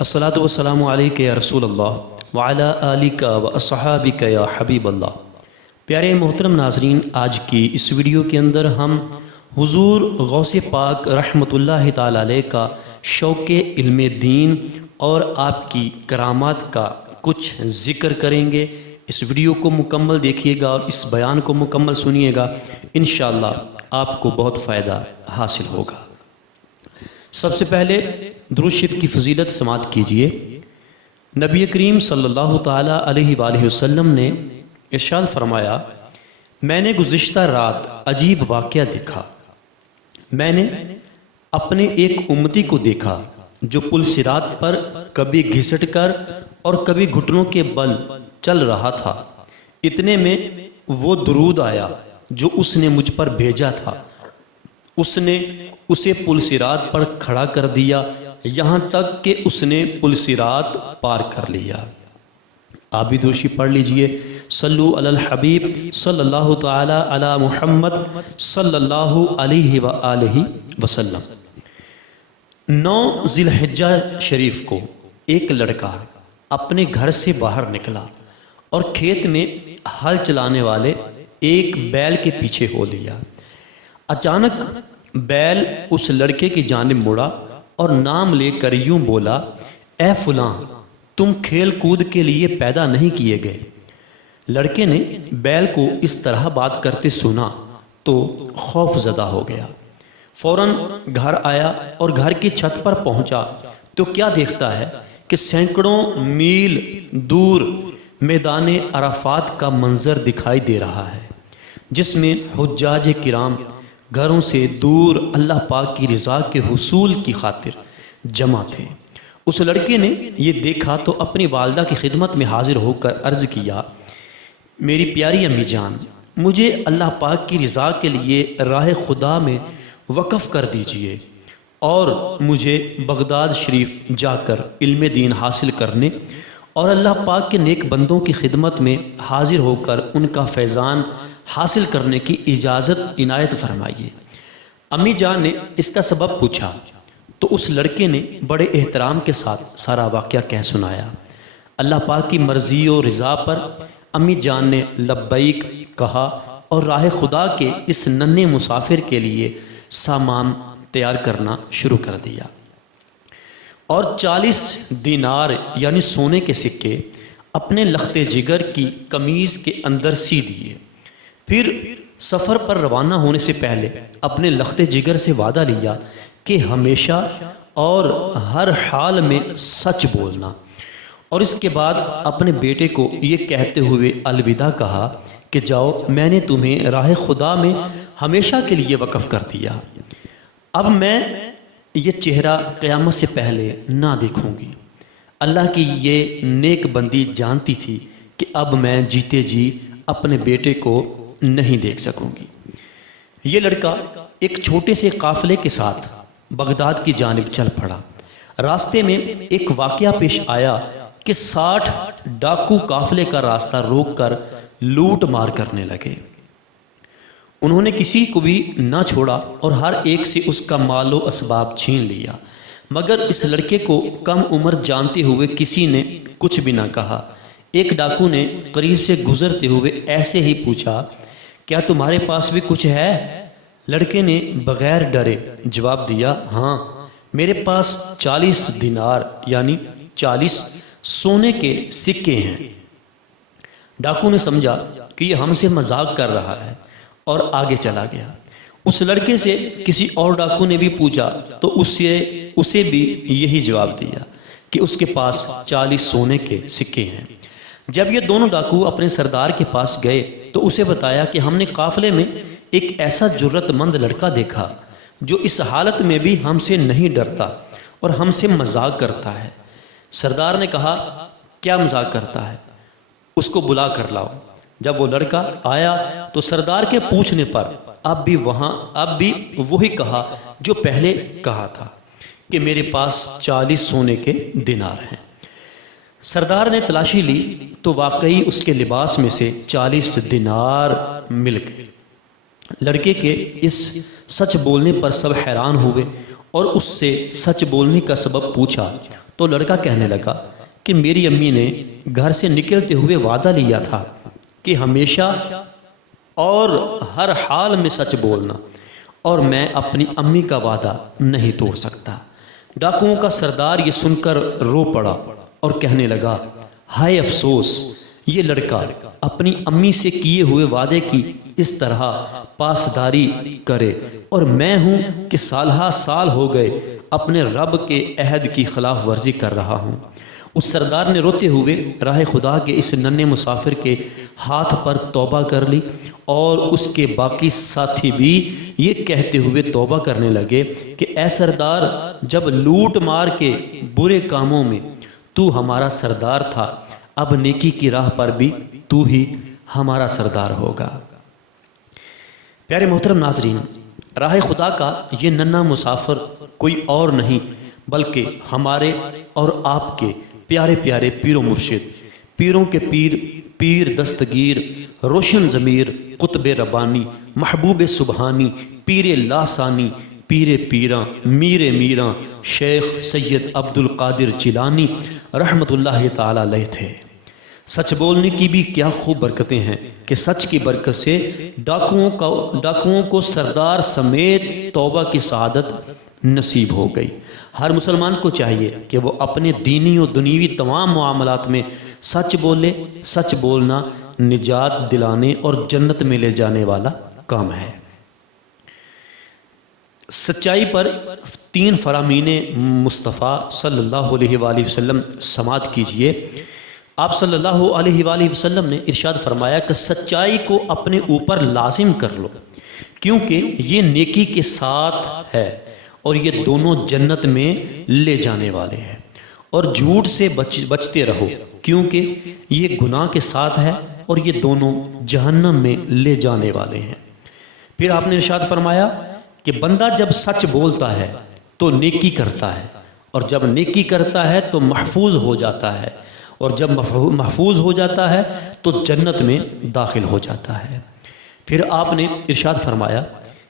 الصلاۃ والسلام علیک یا رسول اللہ وعلی آلک و اصحابک یا حبیب اللہ۔ پیارے محترم ناظرین، آج کی اس ویڈیو کے اندر ہم حضور غوث پاک رحمۃ اللہ تعالی علیہ کا شوق علم دین اور آپ کی کرامات کا کچھ ذکر کریں گے۔ اس ویڈیو کو مکمل دیکھیے گا اور اس بیان کو مکمل سنیے گا، انشاءاللہ آپ کو بہت فائدہ حاصل ہوگا۔ سب سے پہلے درود شریف کی فضیلت سماعت کیجئے۔ نبی کریم صلی اللہ تعالیٰ علیہ وآلہ وسلم نے ارشاد فرمایا، میں نے گزشتہ رات عجیب واقعہ دیکھا۔ میں نے اپنے ایک امتی کو دیکھا جو پل صراط پر کبھی گھسٹ کر اور کبھی گھٹنوں کے بل چل رہا تھا۔ اتنے میں وہ درود آیا جو اس نے مجھ پر بھیجا تھا۔ اس نے اسے پل صراط پر کھڑا کر دیا یہاں تک کہ اس نے پل صراط پار کر لیا۔ آپ بھی درود شریف پڑھ لیجئے۔ صلو علی الحبیب صلی اللہ تعالی علی محمد صلی اللہ علیہ وآلہ وسلم۔ 9 ذی الحجہ شریف کو ایک لڑکا اپنے گھر سے باہر نکلا اور کھیت میں ہل چلانے والے ایک بیل کے پیچھے ہو لیا۔ اچانک بیل اس لڑکے کی جانب مڑا اور نام لے کر یوں بولا، اے فلاں، تم کھیل کود کے لیے پیدا نہیں کیے گئے۔ لڑکے نے بیل کو اس طرح بات کرتے سنا تو خوف زدہ ہو گیا۔ فوراً گھر آیا اور گھر کی چھت پر پہنچا تو کیا دیکھتا ہے کہ سینکڑوں میل دور میدان عرفات کا منظر دکھائی دے رہا ہے، جس میں حجاج کرام گھروں سے دور اللہ پاک کی رضا کے حصول کی خاطر جمع تھے۔ اس لڑکے نے یہ دیکھا تو اپنی والدہ کی خدمت میں حاضر ہو کر عرض کیا، میری پیاری امی جان، مجھے اللہ پاک کی رضا کے لیے راہ خدا میں وقف کر دیجئے اور مجھے بغداد شریف جا کر علم دین حاصل کرنے اور اللہ پاک کے نیک بندوں کی خدمت میں حاضر ہو کر ان کا فیضان حاصل کرنے کی اجازت عنایت فرمائیے۔ امی جان نے اس کا سبب پوچھا تو اس لڑکے نے بڑے احترام کے ساتھ سارا واقعہ کہہ سنایا۔ اللہ پاک کی مرضی و رضا پر امی جان نے لبیک کہا اور راہ خدا کے اس ننھے مسافر کے لیے سامان تیار کرنا شروع کر دیا اور 40 دینار یعنی سونے کے سکے اپنے لخت جگر کی قمیض کے اندر سی دیے۔ پھر سفر پر روانہ ہونے سے پہلے اپنے لخت جگر سے وعدہ لیا کہ ہمیشہ اور ہر حال میں سچ بولنا، اور اس کے بعد اپنے بیٹے کو یہ کہتے ہوئے الوداع کہا کہ جاؤ، میں نے تمہیں راہ خدا میں ہمیشہ کے لیے وقف کر دیا۔ اب میں یہ چہرہ قیامت سے پہلے نہ دیکھوں گی۔ اللہ کی یہ نیک بندی جانتی تھی کہ اب میں جیتے جی اپنے بیٹے کو نہیں دیکھ سکوں گی۔ یہ لڑکا ایک چھوٹے سے قافلے کے ساتھ بغداد کی جانب چل پڑا۔ راستے میں ایک واقعہ پیش آیا کہ 60 ڈاکو قافلے کا راستہ روک کر لوٹ مار کرنے لگے۔ انہوں نے کسی کو بھی نہ چھوڑا اور ہر ایک سے اس کا مال و اسباب چھین لیا، مگر اس لڑکے کو کم عمر جانتے ہوئے کسی نے کچھ بھی نہ کہا۔ ایک ڈاکو نے قریب سے گزرتے ہوئے ایسے ہی پوچھا، کیا تمہارے پاس بھی کچھ ہے؟ لڑکے نے بغیر ڈرے جواب دیا، ہاں، میرے پاس 40 دینار یعنی 40 سونے کے سکے ہیں۔ ڈاکو نے سمجھا کہ یہ ہم سے مذاق کر رہا ہے اور آگے چلا گیا۔ اس لڑکے سے کسی اور ڈاکو نے بھی پوچھا تو اسے بھی یہی جواب دیا کہ اس کے پاس 40 سونے کے سکے ہیں۔ جب یہ دونوں ڈاکو اپنے سردار کے پاس گئے تو اسے بتایا کہ ہم نے قافلے میں ایک ایسا جرت مند لڑکا دیکھا جو اس حالت میں بھی ہم سے نہیں ڈرتا اور ہم سے مذاق کرتا ہے۔ سردار نے کہا، کیا مذاق کرتا ہے؟ اس کو بلا کر لاؤ۔ جب وہ لڑکا آیا تو سردار کے پوچھنے پر اب بھی وہی کہا جو پہلے کہا تھا کہ میرے پاس 40 سونے کے دینار ہیں۔ سردار نے تلاشی لی تو واقعی اس کے لباس میں سے 40 دینار مل گئے۔ لڑکے کے اس سچ بولنے پر سب حیران ہوئے اور اس سے سچ بولنے کا سبب پوچھا تو لڑکا کہنے لگا کہ میری امی نے گھر سے نکلتے ہوئے وعدہ لیا تھا کہ ہمیشہ اور ہر حال میں سچ بولنا، اور میں اپنی امی کا وعدہ نہیں توڑ سکتا۔ ڈاکوؤں کا سردار یہ سن کر رو پڑا اور کہنے لگا، ہائے افسوس، یہ لڑکا اپنی امی سے کیے ہوئے وعدے کی اس طرح پاسداری کرے، اور میں ہوں کہ سالہ سال ہو گئے اپنے رب کے عہد کی خلاف ورزی کر رہا ہوں۔ اس سردار نے روتے ہوئے راہ خدا کے اس ننھے مسافر کے ہاتھ پر توبہ کر لی، اور اس کے باقی ساتھی بھی یہ کہتے ہوئے توبہ کرنے لگے کہ اے سردار، جب لوٹ مار کے برے کاموں میں تو ہمارا سردار تھا، اب نیکی کی راہ پر بھی تو ہی ہمارا سردار ہوگا۔ پیارے محترم ناظرین، راہ خدا کا یہ ننھا مسافر کوئی اور نہیں بلکہ ہمارے اور آپ کے پیارے پیارے پیر و مرشد، پیروں کے پیر، پیر دستگیر، روشن ضمیر، قطب ربانی، محبوب سبحانی، پیر لاسانی، پیر پیراں، میر میراں، شیخ سید عبد القادر جیلانی رحمۃ اللہ تعالی علیہ تھے۔ سچ بولنے کی بھی کیا خوب برکتیں ہیں کہ سچ کی برکت سے ڈاکوؤں کو سردار سمیت توبہ کی سعادت نصیب ہو گئی۔ ہر مسلمان کو چاہیے کہ وہ اپنے دینی و دنیوی تمام معاملات میں سچ بولے۔ سچ بولنا نجات دلانے اور جنت میں لے جانے والا کام ہے۔ سچائی پر 3 فرامین مصطفیٰ صلی اللہ علیہ وآلہ وسلم سماعت کیجئے۔ آپ صلی اللہ علیہ وآلہ وسلم نے ارشاد فرمایا کہ سچائی کو اپنے اوپر لازم کر لو، کیونکہ یہ نیکی کے ساتھ ہے اور یہ دونوں جنت میں لے جانے والے ہیں، اور جھوٹ سے بچتے رہو، کیونکہ یہ گناہ کے ساتھ ہے اور یہ دونوں جہنم میں لے جانے والے ہیں۔ پھر آپ نے ارشاد فرمایا کہ بندہ جب سچ بولتا ہے تو نیکی کرتا ہے، اور جب نیکی کرتا ہے تو محفوظ ہو جاتا ہے، اور جب محفوظ ہو جاتا ہے تو جنت میں داخل ہو جاتا ہے۔ پھر آپ نے ارشاد فرمایا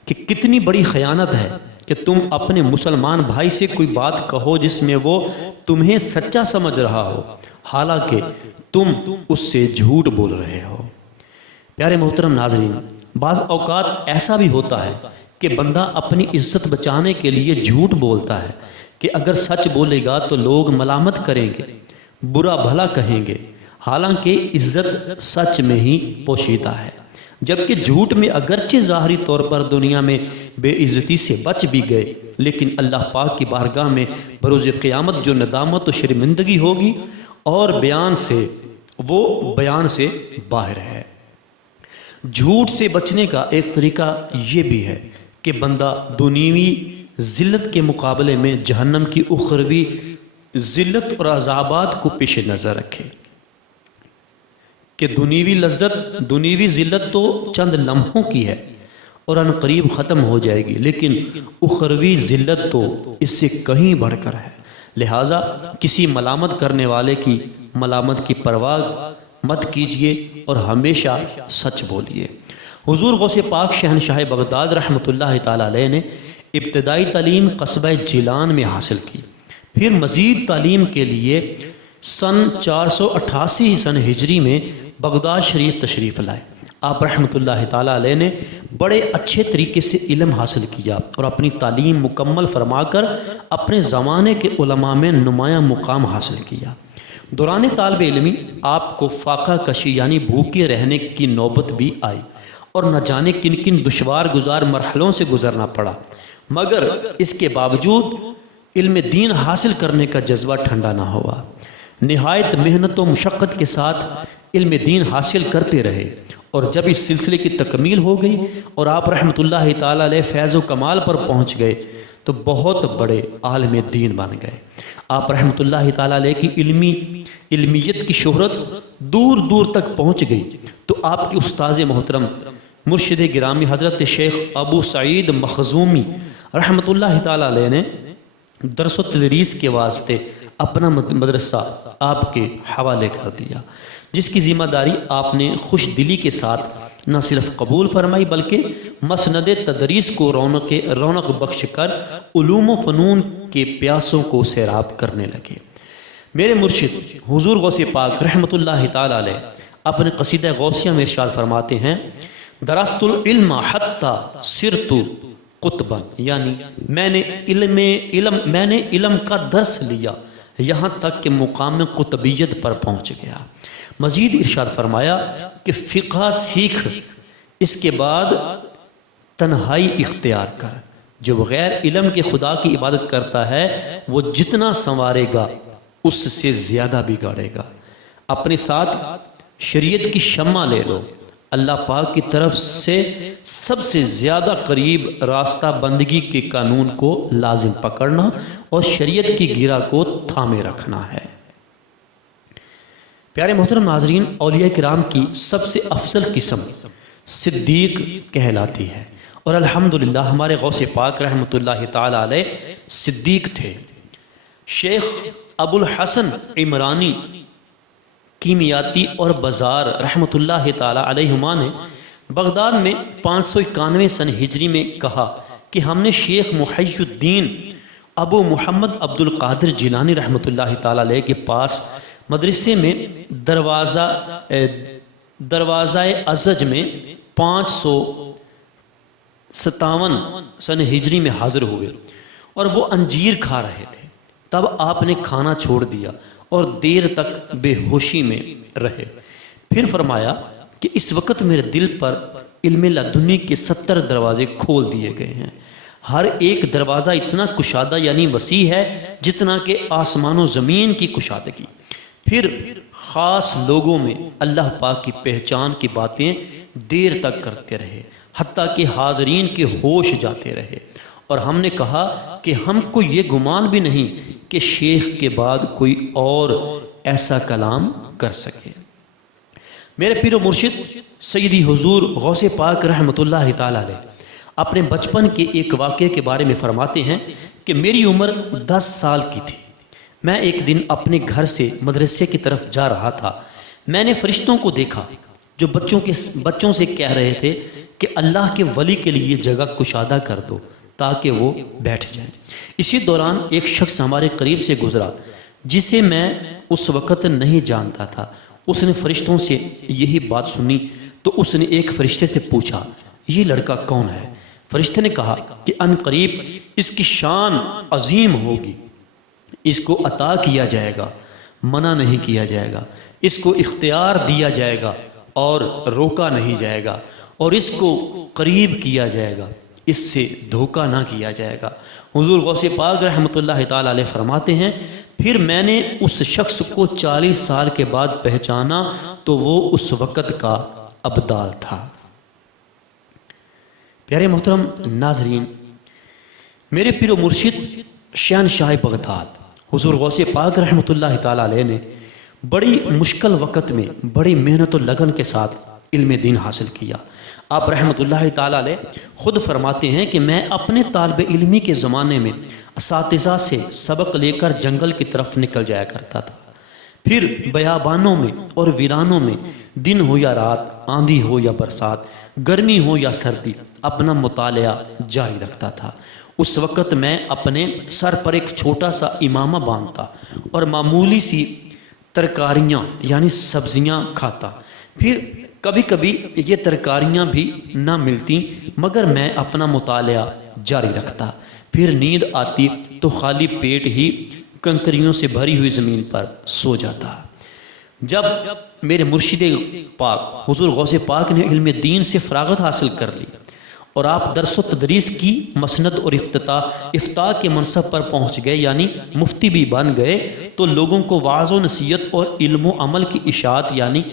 کہ کتنی بڑی خیانت ہے کہ تم اپنے مسلمان بھائی سے کوئی بات کہو جس میں وہ تمہیں سچا سمجھ رہا ہو، حالانکہ تم اس سے جھوٹ بول رہے ہو۔ پیارے محترم ناظرین، بعض اوقات ایسا بھی ہوتا ہے کہ بندہ اپنی عزت بچانے کے لیے جھوٹ بولتا ہے کہ اگر سچ بولے گا تو لوگ ملامت کریں گے، برا بھلا کہیں گے، حالانکہ عزت سچ میں ہی پوشیدہ ہے۔ جبکہ جھوٹ میں اگرچہ ظاہری طور پر دنیا میں بے عزتی سے بچ بھی گئے، لیکن اللہ پاک کی بارگاہ میں بروز قیامت جو ندامت و شرمندگی ہوگی، اور بیان سے باہر ہے۔ جھوٹ سے بچنے کا ایک طریقہ یہ بھی ہے کہ بندہ دنیوی ذلت کے مقابلے میں جہنم کی اخروی ذلت اور عذابات کو پیش نظر رکھے، کہ دنیوی ذلت تو چند لمحوں کی ہے اور ان قریب ختم ہو جائے گی، لیکن اخروی ذلت تو اس سے کہیں بڑھ کر ہے۔ لہٰذا کسی ملامت کرنے والے کی ملامت کی پرواہ مت کیجیے اور ہمیشہ سچ بولیے۔ حضور غوث پاک شہنشاہ بغداد رحمۃ اللہ تعالی علیہ نے ابتدائی تعلیم قصبہ جیلان میں حاصل کی، پھر مزید تعلیم کے لیے سن 488 سن ہجری میں بغداد شریف تشریف لائے۔ آپ رحمۃ اللہ تعالیٰ علیہ نے بڑے اچھے طریقے سے علم حاصل کیا اور اپنی تعلیم مکمل فرما کر اپنے زمانے کے علماء میں نمایاں مقام حاصل کیا۔ دوران طالب علمی آپ کو فاقہ کشی یعنی بھوکے رہنے کی نوبت بھی آئی، اور نہ جانے کن کن دشوار گزار مرحلوں سے گزرنا پڑا، مگر اس کے باوجود علم دین حاصل کرنے کا جذبہ ٹھنڈا نہ ہوا۔ نہایت محنت و مشقت کے ساتھ علم دین حاصل کرتے رہے، اور جب اس سلسلے کی تکمیل ہو گئی اور آپ رحمۃ اللہ تعالیٰ علیہ فیض و کمال پر پہنچ گئے تو بہت بڑے عالم دین بن گئے۔ آپ رحمۃ اللہ تعالیٰ علیہ کی علمیت کی شہرت دور دور تک پہنچ گئی، تو آپ کے استاذ محترم مرشد گرامی حضرت شیخ ابو سعید مخزومی رحمۃ اللہ تعالیٰ علیہ نے درس و تدریس کے واسطے اپنا مدرسہ آپ کے حوالے کر دیا، جس کی ذمہ داری آپ نے خوش دلی کے ساتھ نہ صرف قبول فرمائی بلکہ مسند تدریس کو رونق بخش کر علوم و فنون کے پیاسوں کو سیراب کرنے لگے۔ میرے مرشد حضور غوث پاک رحمۃ اللہ تعالی علیہ اپنے قصیدہ غوثیہ میں ارشاد فرماتے ہیں، درست العلم حتی صرت قطبا، یعنی میں نے علم کا درس لیا یہاں تک کہ مقام قطبیت پر پہنچ گیا۔ مزید ارشاد فرمایا کہ فقہ سیکھ، اس کے بعد تنہائی اختیار کر۔ جو بغیر علم کے خدا کی عبادت کرتا ہے وہ جتنا سنوارے گا اس سے زیادہ بگاڑے گا۔ اپنے ساتھ شریعت کی شمع لے لو، اللہ پاک کی طرف سے سب سے زیادہ قریب راستہ بندگی کے قانون کو لازم پکڑنا اور شریعت کی گرہ کو تھامے رکھنا ہے۔ پیارے محترم ناظرین، اولیاء کرام کی سب سے افضل قسم صدیق کہلاتی ہے، اور الحمدللہ ہمارے غوث پاک رحمۃ اللہ تعالی علیہ صدیق تھے۔ شیخ ابو الحسن عمرانی کیمیاتی اور بازار رحمۃ اللہ تعالی علیہما نے بغداد میں 591 سن ہجری میں کہا کہ ہم نے شیخ محی الدین ابو محمد عبد القادر جیلانی رحمۃ اللہ تعالی علیہ کے پاس مدرسے میں دروازہ ازج میں 557 سن ہجری میں حاضر ہوئے، اور وہ انجیر کھا رہے تھے۔ تب آپ نے کھانا چھوڑ دیا اور دیر تک بے ہوشی میں رہے۔ پھر فرمایا کہ اس وقت میرے دل پر علم لدنی کے 70 دروازے کھول دیے گئے ہیں، ہر ایک دروازہ اتنا کشادہ یعنی وسیع ہے جتنا کہ آسمان و زمین کی کشادگی۔ پھر خاص لوگوں میں اللہ پاک کی پہچان کی باتیں دیر تک کرتے رہے، حتیٰ کہ حاضرین کے ہوش جاتے رہے، اور ہم نے کہا کہ ہم کو یہ گمان بھی نہیں کہ شیخ کے بعد کوئی اور ایسا کلام کر سکے۔ میرے پیر و مرشد سیدی حضور غوث پاک رحمۃ اللہ تعالی علیہ اپنے بچپن کے ایک واقعے کے بارے میں فرماتے ہیں کہ میری عمر 10 سال کی تھی۔ میں ایک دن اپنے گھر سے مدرسے کی طرف جا رہا تھا۔ میں نے فرشتوں کو دیکھا جو بچوں سے کہہ رہے تھے کہ اللہ کے ولی کے لیے جگہ کشادہ کر دو تاکہ وہ بیٹھ جائیں۔ اسی دوران ایک شخص ہمارے قریب سے گزرا جسے میں اس وقت نہیں جانتا تھا۔ اس نے فرشتوں سے یہی بات سنی تو اس نے ایک فرشتے سے پوچھا، یہ لڑکا کون ہے؟ فرشتے نے کہا کہ ان قریب اس کی شان عظیم ہوگی، اس کو عطا کیا جائے گا، منع نہیں کیا جائے گا، اس کو اختیار دیا جائے گا اور روکا نہیں جائے گا، اور اس کو قریب کیا جائے گا، اس سے دھوکہ نہ کیا جائے گا۔ حضور غوث پاک رحمۃ اللہ تعالی علیہ فرماتے ہیں پھر میں نے اس شخص کو 40 سال کے بعد پہچانا تو وہ اس وقت کا ابدال تھا۔ پیارے محترم ناظرین، میرے پیر و مرشد شہنشاہ بغداد حضور غوث پاک رحمۃ اللہ تعالی علیہ نے بڑی مشکل وقت میں بڑی محنت و لگن کے ساتھ علم دین حاصل کیا۔ آپ رحمۃ اللہ تعالی علیہ خود فرماتے ہیں کہ میں اپنے طالب علمی کے زمانے میں اساتذہ سے سبق لے کر جنگل کی طرف نکل جایا کرتا تھا، پھر بیابانوں میں اور ویرانوں میں دن ہو یا رات، آندھی ہو یا برسات، گرمی ہو یا سردی، اپنا مطالعہ جاری رکھتا تھا۔ اس وقت میں اپنے سر پر ایک چھوٹا سا امامہ باندھتا اور معمولی سی ترکاریاں یعنی سبزیاں کھاتا۔ پھر کبھی کبھی یہ ترکاریاں بھی نہ ملتی مگر میں اپنا مطالعہ جاری رکھتا۔ پھر نیند آتی تو خالی پیٹ ہی کنکریوں سے بھری ہوئی زمین پر سو جاتا۔ جب میرے مرشد پاک حضور غوث پاک نے علم دین سے فراغت حاصل کر لی اور آپ درس و تدریس کی مسند اور افتاء کے منصب پر پہنچ گئے یعنی مفتی بھی بن گئے، تو لوگوں کو وعظ و نصیحت اور علم و عمل کی اشاعت یعنی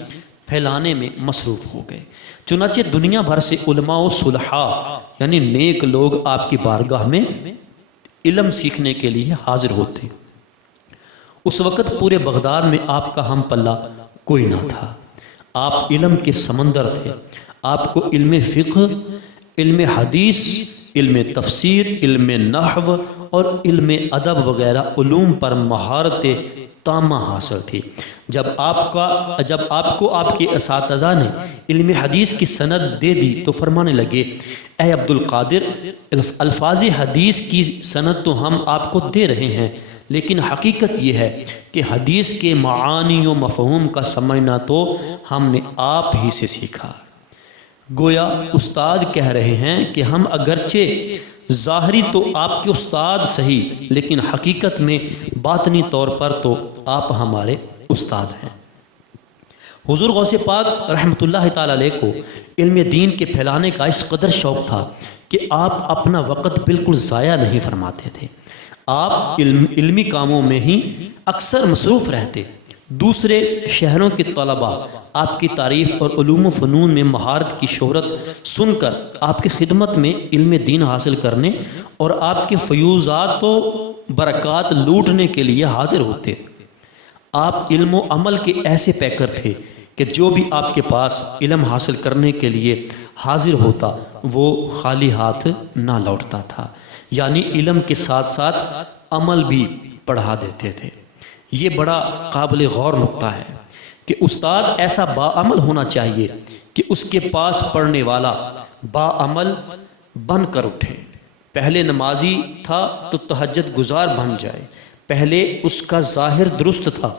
پھیلانے میں مصروف ہو گئے۔ چنانچہ دنیا بھر سے علماء و صلحاء یعنی نیک لوگ آپ کی بارگاہ میں علم سیکھنے کے لیے حاضر ہوتے۔ اس وقت پورے بغداد میں آپ کا ہم پلہ کوئی نہ تھا۔ آپ علم کے سمندر تھے۔ آپ کو علم فقہ، علم حدیث، علم تفسیر، علم نحو اور علم ادب وغیرہ علوم پر مہارت تامہ حاصل تھی۔ جب آپ کو آپ کے اساتذہ نے علم حدیث کی سند دے دی تو فرمانے لگے، اے عبد القادر، الفاظ حدیث کی سند تو ہم آپ کو دے رہے ہیں لیکن حقیقت یہ ہے کہ حدیث کے معانی و مفہوم کا سمجھنا تو ہم نے آپ ہی سے سیکھا۔ گویا استاد کہہ رہے ہیں کہ ہم اگرچہ ظاہری تو آپ کے استاد صحیح، لیکن حقیقت میں باطنی طور پر تو آپ ہمارے استاد ہیں۔ حضور غوث پاک رحمۃ اللہ تعالی علیہ کو علم دین کے پھیلانے کا اس قدر شوق تھا کہ آپ اپنا وقت بالکل ضائع نہیں فرماتے تھے۔ آپ علمی کاموں میں ہی اکثر مصروف رہتے۔ دوسرے شہروں کے طلباء آپ کی تعریف اور علوم و فنون میں مہارت کی شہرت سن کر آپ کی خدمت میں علم دین حاصل کرنے اور آپ کے فیوزات و برکات لوٹنے کے لیے حاضر ہوتے۔ آپ علم و عمل کے ایسے پیکر تھے کہ جو بھی آپ کے پاس علم حاصل کرنے کے لیے حاضر ہوتا وہ خالی ہاتھ نہ لوٹتا تھا، یعنی علم کے ساتھ ساتھ عمل بھی پڑھا دیتے تھے۔ یہ بڑا قابل غور نقطہ ہے کہ استاد ایسا باعمل ہونا چاہیے کہ اس کے پاس پڑھنے والا باعمل بن کر اٹھے۔ پہلے نمازی تھا تو تہجد گزار بن جائے، پہلے اس کا ظاہر درست تھا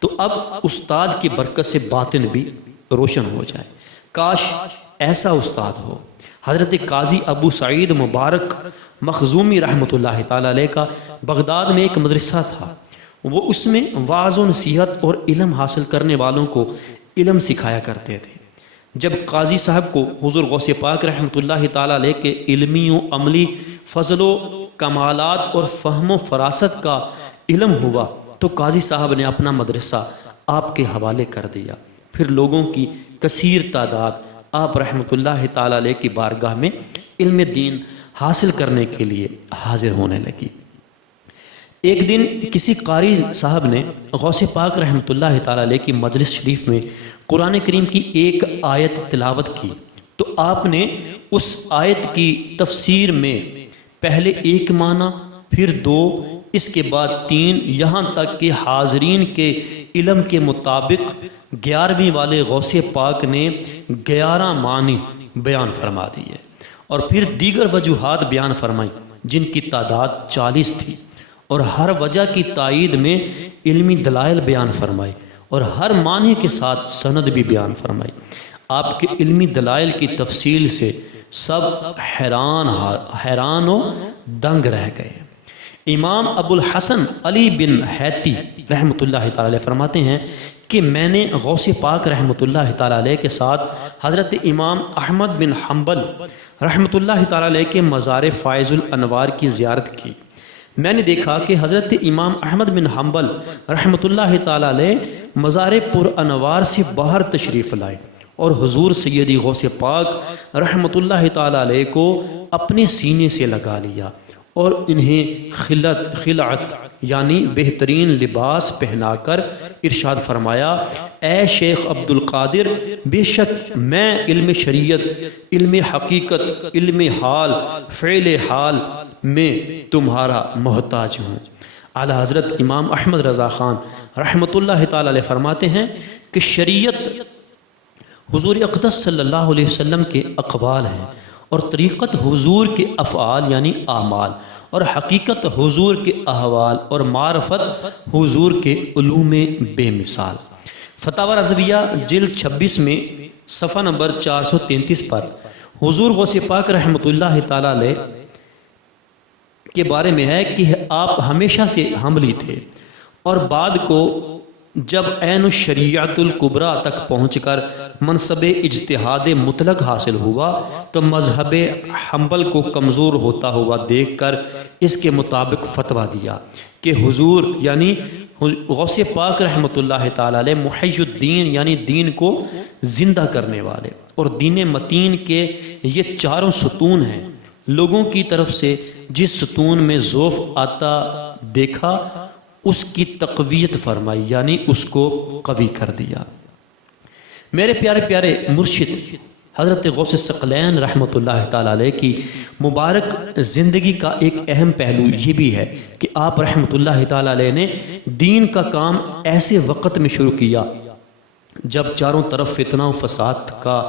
تو اب استاد کی برکت سے باطن بھی روشن ہو جائے۔ کاش ایسا استاد ہو۔ حضرت قاضی ابو سعید مبارک مخزومی رحمۃ اللہ تعالی علیہ کا بغداد میں ایک مدرسہ تھا۔ وہ اس میں واعظ و نصیحت اور علم حاصل کرنے والوں کو علم سکھایا کرتے تھے۔ جب قاضی صاحب کو حضور غوث پاک رحمۃ اللہ تعالی علیہ کے علمی و عملی فضل و کمالات اور فہم و فراست کا علم ہوا تو قاضی صاحب نے اپنا مدرسہ آپ کے حوالے کر دیا۔ پھر لوگوں کی کثیر تعداد آپ رحمۃ اللہ تعالی علیہ کی بارگاہ میں علم دین حاصل کرنے کے لیے حاضر ہونے لگی۔ ایک دن کسی قاری صاحب نے غوث پاک رحمۃ اللہ تعالی علیہ کی مجلس شریف میں قرآن کریم کی ایک آیت تلاوت کی تو آپ نے اس آیت کی تفسیر میں پہلے ایک معنی، پھر دو، اس کے بعد تین، یہاں تک کہ حاضرین کے علم کے مطابق 11ویں والے غوث پاک نے 11 معنی بیان فرما دیے اور پھر دیگر وجوہات بیان فرمائی جن کی تعداد 40 تھی، اور ہر وجہ کی تائید میں علمی دلائل بیان فرمائی اور ہر معنی کے ساتھ سند بھی بیان فرمائی۔ آپ کے علمی دلائل کی تفصیل سے سب حیران و دنگ رہ گئے۔ امام ابو الحسن علی بن حیتی رحمۃ اللہ تعالی علیہ فرماتے ہیں کہ میں نے غوث پاک رحمۃ اللہ تعالی علیہ کے ساتھ حضرت امام احمد بن حنبل رحمۃ اللہ تعالی علیہ کے مزار فائز الانوار کی زیارت کی۔ میں نے دیکھا کہ حضرت امام احمد بن حنبل رحمۃ اللہ تعالی علیہ مزار پر انوار سے باہر تشریف لائے اور حضور سیدی غوث پاک رحمۃ اللہ تعالی علیہ کو اپنے سینے سے لگا لیا اور انہیں خلعت یعنی بہترین لباس پہنا کر ارشاد فرمایا، اے شیخ عبد القادر، بے شک میں علم شریعت، علم حقیقت، علم حال، فعل حال میں تمہارا محتاج ہوں۔ اعلیٰ حضرت امام احمد رضا خان رحمۃ اللہ تعالی علیہ فرماتے ہیں کہ شریعت حضور اقدس صلی اللہ علیہ وسلم کے اقوال ہیں اور طریقت حضور کے افعال یعنی اعمال، اور حقیقت حضور کے احوال، اور معرفت حضور کے علوم بے مثال۔ فتاوی رضویہ جلد 26 میں صفحہ نمبر 433 پر حضور غوث پاک رحمۃ اللہ تعالی علیہ کے بارے میں ہے کہ آپ ہمیشہ سے حنبلی تھے اور بعد کو جب عین الشریعت الکبریٰ تک پہنچ کر منصب اجتہاد مطلق حاصل ہوا تو مذہب حنبل کو کمزور ہوتا ہوا دیکھ کر اس کے مطابق فتویٰ دیا کہ حضور یعنی غوث پاک رحمۃ اللہ تعالی علیہ محی الدین یعنی دین کو زندہ کرنے والے اور دین متین کے یہ چاروں ستون ہیں۔ لوگوں کی طرف سے جس ستون میں ضعف آتا دیکھا اس کی تقویت فرمائی یعنی اس کو قوی کر دیا۔ میرے پیارے پیارے مرشد حضرت غوث ثقلین رحمۃ اللہ تعالی علیہ کی مبارک زندگی کا ایک اہم پہلو یہ بھی ہے کہ آپ رحمۃ اللہ تعالی علیہ نے دین کا کام ایسے وقت میں شروع کیا جب چاروں طرف فتنہ و فساد کا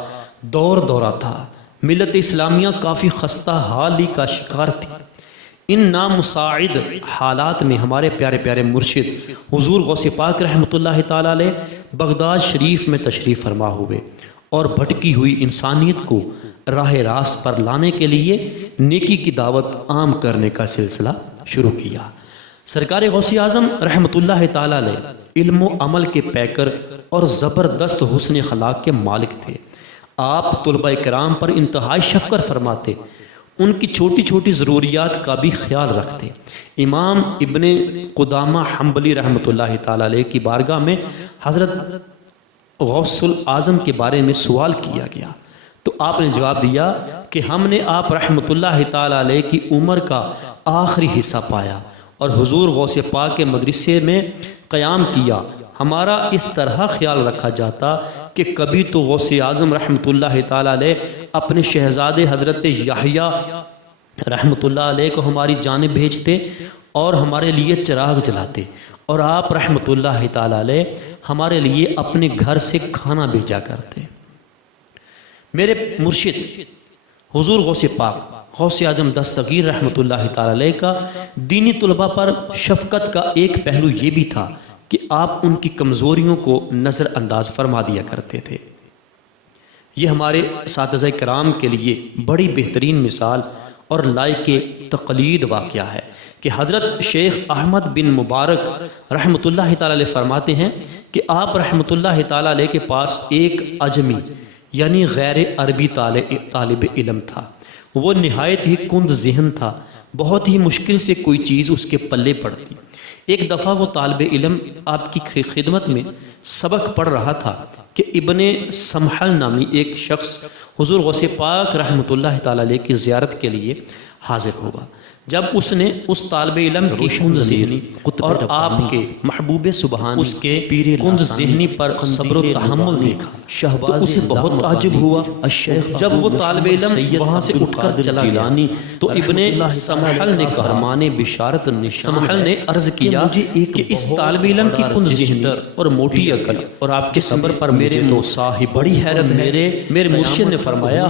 دورہ تھا۔ ملت اسلامیہ کافی خستہ حالی کا شکار تھی۔ ان نامساعد حالات میں ہمارے پیارے پیارے مرشد حضور غوث پاک رحمۃ اللہ تعالیٰ علیہ بغداد شریف میں تشریف فرما ہوئے اور بھٹکی ہوئی انسانیت کو راہ راست پر لانے کے لیے نیکی کی دعوت عام کرنے کا سلسلہ شروع کیا۔ سرکار غوث اعظم رحمۃ اللہ تعالیٰ علیہ علم و عمل کے پیکر اور زبردست حسن اخلاق کے مالک تھے۔ آپ طلباء کرام پر انتہائی شفقت فرماتے، ان کی چھوٹی چھوٹی ضروریات کا بھی خیال رکھتے۔ امام ابن قدامہ حنبلی رحمۃ اللہ تعالیٰ علیہ کی بارگاہ میں حضرت غوث الاعظم کے بارے میں سوال کیا گیا تو آپ نے جواب دیا کہ ہم نے آپ رحمۃ اللہ تعالیٰ علیہ کی عمر کا آخری حصہ پایا اور حضور غوث پاک کے مدرسے میں قیام کیا۔ ہمارا اس طرح خیال رکھا جاتا کہ کبھی تو غوث اعظم رحمۃ اللہ تعالیٰ علیہ اپنے شہزادے حضرت یحییٰ رحمۃ اللہ علیہ کو ہماری جانب بھیجتے اور ہمارے لیے چراغ جلاتے، اور آپ رحمۃ اللہ تعالیٰ علیہ ہمارے لیے اپنے گھر سے کھانا بھیجا کرتے۔ میرے مرشد حضور غوث پاک غوث اعظم دستگیر رحمۃ اللہ تعالیٰ علیہ کا دینی طلباء پر شفقت کا ایک پہلو یہ بھی تھا کہ آپ ان کی کمزوریوں کو نظر انداز فرما دیا کرتے تھے۔ یہ ہمارے اساتذہ کرام کے لیے بڑی بہترین مثال اور لائق تقلید واقعہ ہے کہ حضرت شیخ احمد بن مبارک رحمۃ اللہ تعالیٰ علیہ فرماتے ہیں کہ آپ رحمۃ اللہ تعالیٰ علیہ کے پاس ایک عجمی یعنی غیر عربی طالب علم تھا۔ وہ نہایت ہی کند ذہن تھا، بہت ہی مشکل سے کوئی چیز اس کے پلے پڑتی۔ ایک دفعہ وہ طالب علم آپ کی خدمت میں سبق پڑھ رہا تھا کہ ابن سمحل نامی ایک شخص حضور غوث پاک رحمۃ اللہ تعالیٰ علیہ کی زیارت کے لیے حاضر ہوا۔ جب اس نے اس طالب علم کی کند ذہنی اور آپ کے محبوب سبحانی اس کے کند ذہنی پر صبر و تحمل دیکھا تو اسے بہت تعجب ہوا۔ جب وہ طالب علم وہاں سے اٹھ کر چلا گیا تو ابن سمحل نے کہا، مانے بشارت سمحل نے عرض کیا کہ اس طالب علم کی کند ذہنی اور موٹی عقل اور آپ کے صبر پر میرے تو صاحب بڑی حیرت ہے۔ میرے مرشد نے فرمایا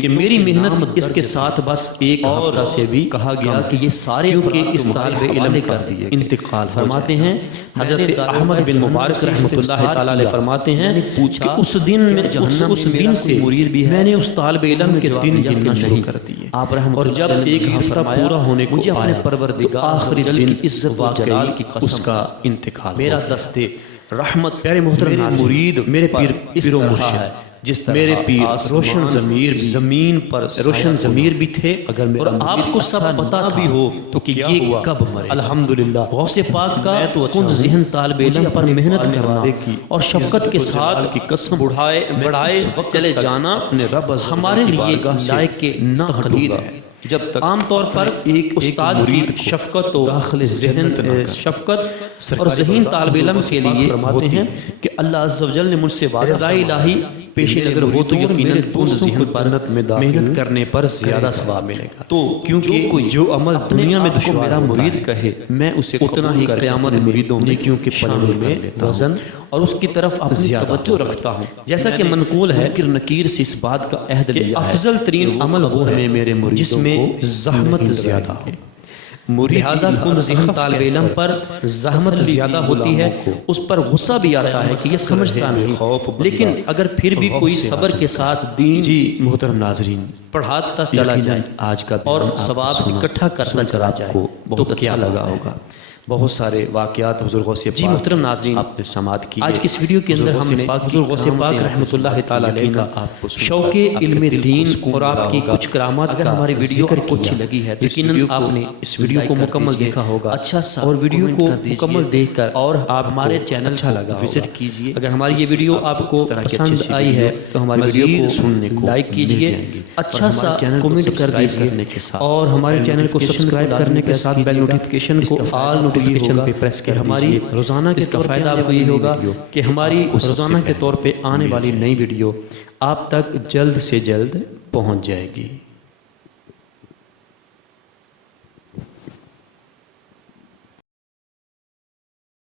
کہ میری محنت اس کے ساتھ بس ایک ہفتہ سے بھی کہا گیا کہ یہ سارے کیونکہ اس طالب علم کر دیے انتقال فرماتے ہیں۔ حضرت احمد بن مبارک رحمۃ اللہ تعالیٰ علیہ فرماتے ہیں کہ اس دن سے مرید بھی میں نے اس طالب علم کے دن گننا شروع کر دیے، اور جب ایک ہفتہ پورا ہونے کو اپنے پروردگار آخری دن عزت و جلال کی قسم کا انتقال میرا دست رحمت پیارے محترم مرید میرے پیر و مرشد جس طرح میرے پیر روشن ضمیر زمین پر روشن ضمیر بھی تھے، اور آپ کو سب پتہ بھی ہو تو کہ یہ کب مرے۔ الحمدللہ غوث پاک کا کند ذہن طالب علم پر محنت کرنا اور شفقت کے ساتھ کی قسم بڑھائے چلے جانا ہمارے لیے لائق تقلید ہے۔ جب تک عام طور پر ایک استاد کی شفقت اور ذہین طالب علم کے لیے فرماتے ہیں کہ اللہ عز و جل نے مجھ سے رضا الہی پیش نظر ہو تو یقیناً دوسروں کو جنت میں محنت کرنے پر زیادہ ثواب ملے گا۔ تو کیونکہ جو عمل دنیا میں دشوار میرا مرید کہے میں اسے اتنا ہی قیامت مریدوں نیکیوں کے پلڑے میں وزن اور اس کی طرف اپنی توجہ رکھتا ہوں، جیسا کہ منقول ہے کہ نکیر سے اس بات کا عہد لیا ہے افضل ترین عمل وہ ہے میرے مریدوں جس میں زحمت زیادہ ہے۔ لہذا کند ذہن طالب علم پر زحمت زیادہ ہوتی ہے، اس پر غصہ بھی آتا ہے کہ یہ سمجھتا نہیں، لیکن اگر پھر بھی کوئی صبر کے ساتھ دین محترم ناظرین پڑھاتا چلا جائے آج کا اور ثواب اکٹھا کرتا چلا جائے تو کیا لگا ہوگا۔ بہت سارے واقعات حضور غوث پاک جی محترم ناظرین آپ نے سماعت کی۔ آج کی اس ویڈیو کے اندر ہم نے حضور غوث پاک رحمۃ اللہ تعالیٰ علیہ کا شوق علم دین اور آپ کی کچھ کرامات کا ہماری ویڈیو کو اچھی لگی ہے تو یقیناً آپ نے اس ویڈیو کو مکمل دیکھا ہوگا اچھا سا اور ویڈیو کو مکمل دیکھ کر اور آپ ہمارے چینل اچھا لگا وزٹ کیجئے۔ اگر ہماری یہ ویڈیو آپ کو پسند آئی ہے تو ہماری ویڈیو کو سننے کو لائک کیجئے، اچھا سا کمنٹ کر دیجئے اور ہمارے چینل کو سبسکرائب کرنے کے ساتھ بیل نوٹیفیکیشن کو آل نوٹیفیکیشن پہ پریس کر ہماری روزانہ اس کا فائدہ آپ کو یہ ہوگا کہ ہماری روزانہ کے طور پہ آنے والی نئی ویڈیو آپ تک جلد سے جلد پہنچ جائے گی۔